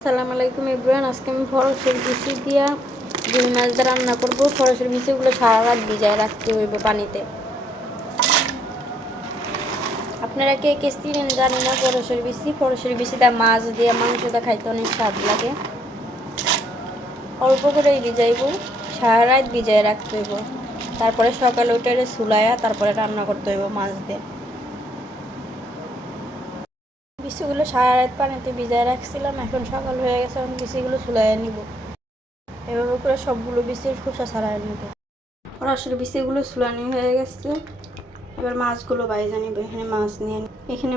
আসসালামু আলাইকুম এভরিওয়ান। আজকে আমি ফরসের বিচি দিয়া রুই মাছ দিয়ে রান্না করব। ফরসের বিচিগুলো সারা রাত ভিজায় রাখতে হইব পানিতে। আপনারা কে কে চিনেন জানি না ফরসের বিচিটা মাছ দিয়ে মাংসটা খাইতে অনেক স্বাদ লাগে। অল্প করেই ভিজাইব, সারা রাত ভিজায় রাখতে হইব। তারপরে সকালে উঠে চুলাইয়া তারপরে রান্না করতে হইব মাছ দিয়ে। বিচিগুলো সারা রাত পানিতে ভিজায় রাখছিলাম, এখন সকাল হয়ে গেছে, এখন বিচিগুলো চুলাইয়া নিব। এভাবে করে সবগুলো বিচির খোসা ছাড়াই নিব। ফরসের বিচিগুলো চুলানি হয়ে গেছে, এবার মাছগুলো বাইজা নিব। এখানে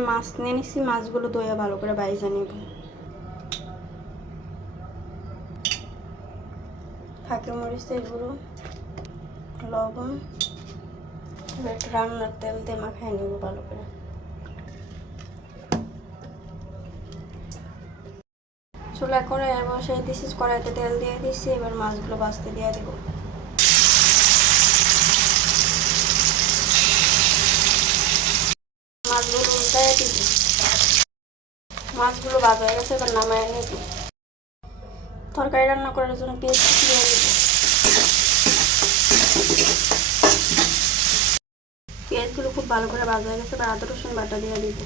মাছ নিয়ে নিচ্ছি, মাছগুলো ধুয়ে ভালো করে বাইজা নিব। ফাঁকি মরিচের গুঁড়ো, লবণ, এবার একটু রান্নার তেল দিয়ে মাখাই নিব ভালো করে। চুলা করে বসাই দিচ্ছি, কড়াইতে তেল দিয়ে দিচ্ছি, এবার মাছগুলো ভাজতে দিয়ে দিব। মাছগুলো উল্টায় দিব। মাছগুলো ভাজা হয়ে গেছে, এবার নামায় নিব। তরকারি রান্না করার জন্য পেঁয়াজ দিয়ে দিব। পেঁয়াজগুলো খুব ভালো করে ভাজা হয়ে গেছে, এবার আদা রসুন বাটা দিয়ে দিব।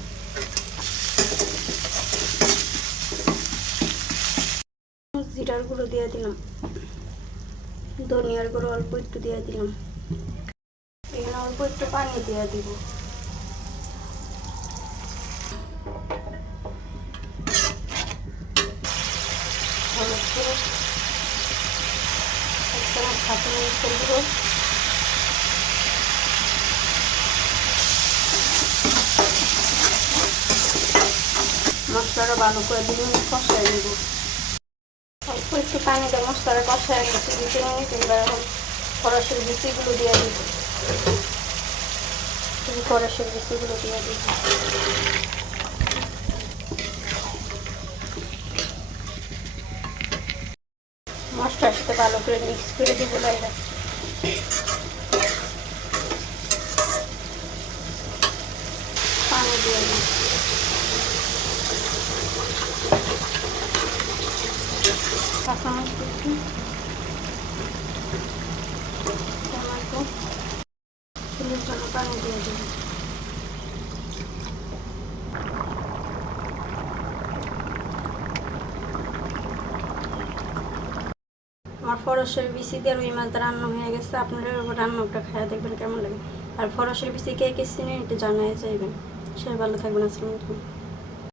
জিরার গুঁড়ো দিয়ে দিলাম, ধনিয়ার গুঁড়ো অল্প একটু দিয়ে দিলাম। এখানে অল্প একটু পানি দিয়ে দিব। হলুদ গুঁড়ো, এক চামচ ফাঁকি মরিচের গুঁড়ো, মশলাটা ভালো করে 2 মিনিট কষাই নেব। অল্প একটু পানি দিয়ে মশলাটা কষাই নিচ্ছি 2-3 মিনিট। এবার এখন ফরসের বিচিগুলো দিয়ে দিব। ফরসের বিচিগুলো দিয়ে দিব। মশলার সাথে ভালো করে মিক্স করে দিব। পানি দিয়ে দিব। কাঁচামরিচ কুচি, টমেটো, চুলের জন্য পানি দিয়ে দিব। আমার ফরসের বিচি দিয়ে রুই মাছটা রান্না হয়ে গেছে। আপনারা রান্নাটা খাইয়া দেখবেন কেমন লাগে। আর ফরসের বিচি কে কে চিনেন একটু জানাই যাইবেন। সবাই ভালো থাকবেন। আসসালামু আলাইকুম।